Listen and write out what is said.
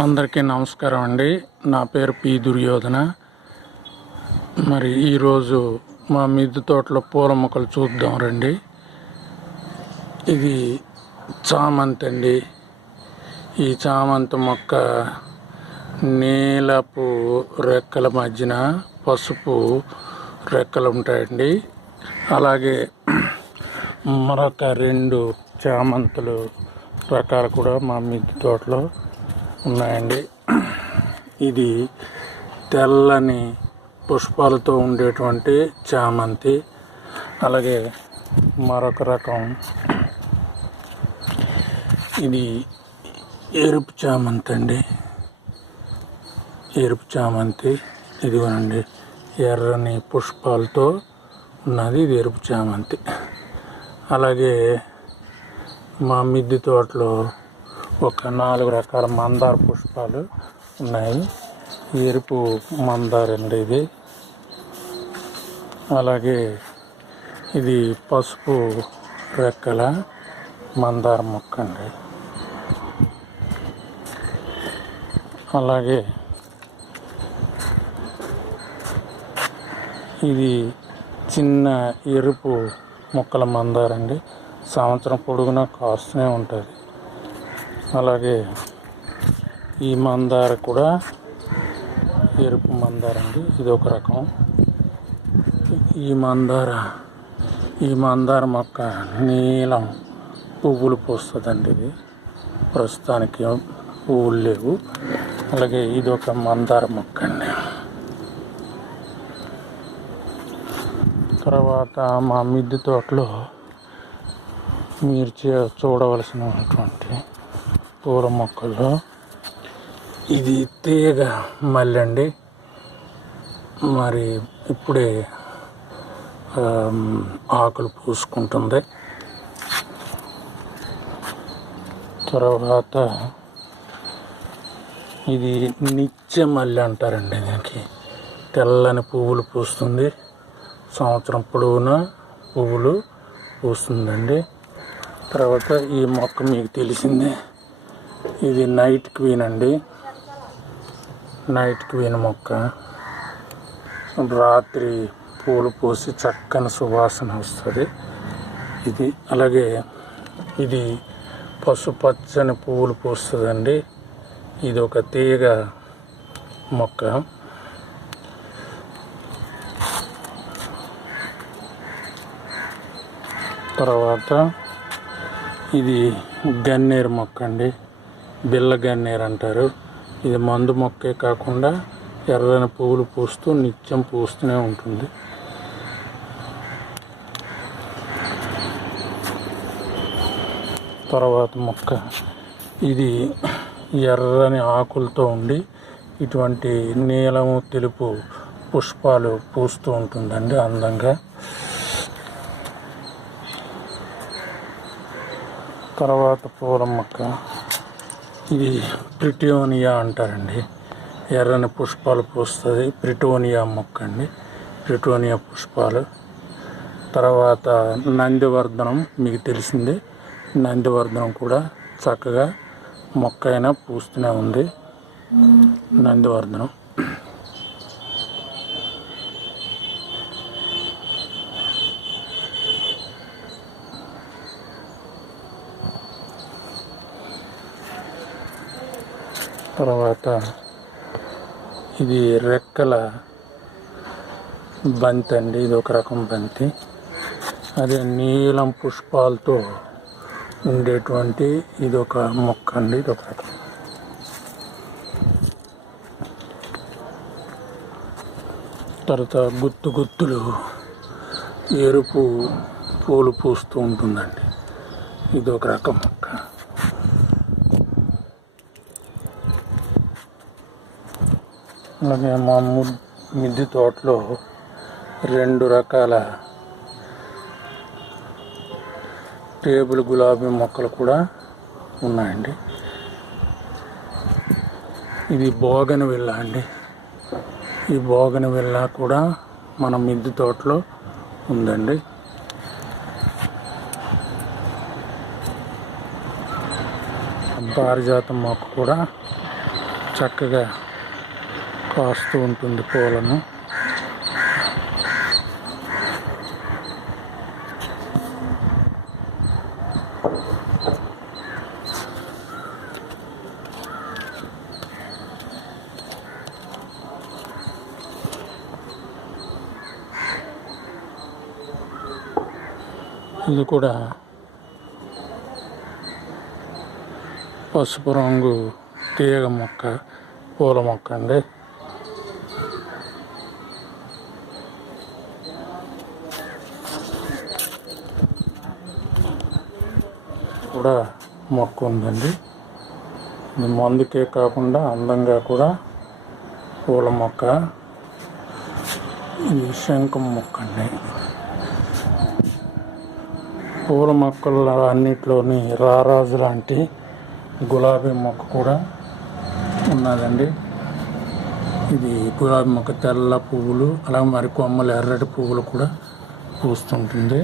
అందరికీ నమస్కారం అండి. నా పేరు దుర్యోధన. మరి ఈరోజు మా మిద్దె తోటలో పూల మొక్కలు చూద్దాం రండి. ఇది చామంతి అండి. ఈ చామంతి మొక్క నీలపు రెక్కల మధ్యన పసుపు రెక్కలు ఉంటాయండి. అలాగే మరొక 2 చామంతులు రకాలు కూడా మా మిద్దె తోటలో ఉన్నాయండి. ఇది తెల్లని పుష్పాలతో ఉండేటువంటి చామంతి. అలాగే మరొక రకం ఇది ఎరుపు చామంతి అండి. ఎరుపు చామంతి ఇదిగోనండి, ఎర్రని పుష్పాలతో ఉన్నది. ఇది ఎరుపు చామంతి. అలాగే మా మిద్దె తోటలో ఒక 4 రకాల మందార పుష్పాలు ఉన్నాయి. ఎరుపు మందార అండి ఇది. అలాగే ఇది పసుపు రెక్కల మందార మొక్క అండి. అలాగే ఇది చిన్న ఎరుపు మొక్కల మందార అండి. సంవత్సరం పొడుగునా కాస్తూనే ఉంటుంది. అలాగే ఈ మందార కూడా ఎరుపు మందార అండి. ఇది ఒక రకం. ఈ మందార మొక్క నీలం పువ్వులు పూస్తుందండి. ఇది ప్రస్తుతానికి పువ్వులు లేవు. అలాగే ఇది ఒక మందార మొక్క అండి. తర్వాత మా మిద్దె తోటలో మీరు చూడవలసినటువంటి పూల మొక్కల్లో ఇది తీగ మల్లె అండి. మరి ఇప్పుడే ఆకులు పూసుకుంటుంది. తర్వాత ఇది నిత్య మల్లె అంటారండి. దీనికి తెల్లని పువ్వులు పూస్తుంది. సంవత్సరం పొడవునా పువ్వులు పూస్తుందండి. తర్వాత ఈ మొక్క మీకు తెలిసిందే, ఇది నైట్ క్వీన్ అండి. నైట్ క్వీన్ మొక్క రాత్రి పూలు పూసి చక్కని సువాసన వస్తుంది ఇది. అలాగే ఇది పసుపచ్చని పువ్వులు పూస్తుందండి. ఇది ఒక తీగ మొక్క. తర్వాత ఇది గన్నేరు మొక్క అండి. బిల్ల గన్నేరు అంటారు. ఇది మందు మొక్కే కాకుండా ఎర్రని పువ్వులు పూస్తూ నిత్యం పూస్తూనే ఉంటుంది. తర్వాత మొక్క ఇది ఎర్రని ఆకులతో ఉండి ఇటువంటి నీలము తెలుపు పుష్పాలు పూస్తూ ఉంటుందండి అందంగా. తర్వాత పూల మొక్క ఇది ప్రిటోనియా అంటారండి. ఎర్రని పుష్పాలు పూస్తుంది. ప్రిటోనియా మొక్క అండి. ప్రిటోనియా పుష్పాలు. తర్వాత నందివర్ధనం మీకు తెలిసింది. నందివర్ధనం కూడా చక్కగా మొక్క అయినా పూస్తూనే ఉంది. నందివర్ధనం. తర్వాత ఇది రెక్కల బంతి అండి. ఇది ఒక రకం బంతి. అదే నీలం పుష్పాలతో ఉండేటువంటి ఇది ఒక మొక్క అండి. ఇది ఒక రకం. తర్వాత గుత్తులు ఎరుపు పూలు పూస్తూ ఉంటుందండి. ఇది ఒక రకం మొక్క. అలాగే మా మిద్దె తోటలో 2 రకాల టేబుల్ గులాబీ మొక్కలు కూడా ఉన్నాయండి. ఇది బోగన్విల్లా అండి. ఈ బోగన్విల్లా కూడా మన మిద్దె తోటలో ఉందండి. పారిజాతం మొక్క కూడా చక్కగా కాస్తూ ఉంటుంది పూలను. ఇది కూడా పసుపు రంగు తీగ మొక్క, పూల మొక్క అండి. కూడా మొక్క ఉందండి. ఇది మందుకే కాకుండా అందంగా కూడా పూల మొక్క. ఇది శంఖం మొక్క అండి. పూల మొక్కల అన్నిట్లోని రారాజు లాంటి గులాబీ మొక్క కూడా ఉన్నదండి. ఇది గులాబీ మొక్క తెల్ల పువ్వులు, అలాగే మరి కొమ్మలు ఎర్రటి పువ్వులు కూడా పూస్తుంటుంది.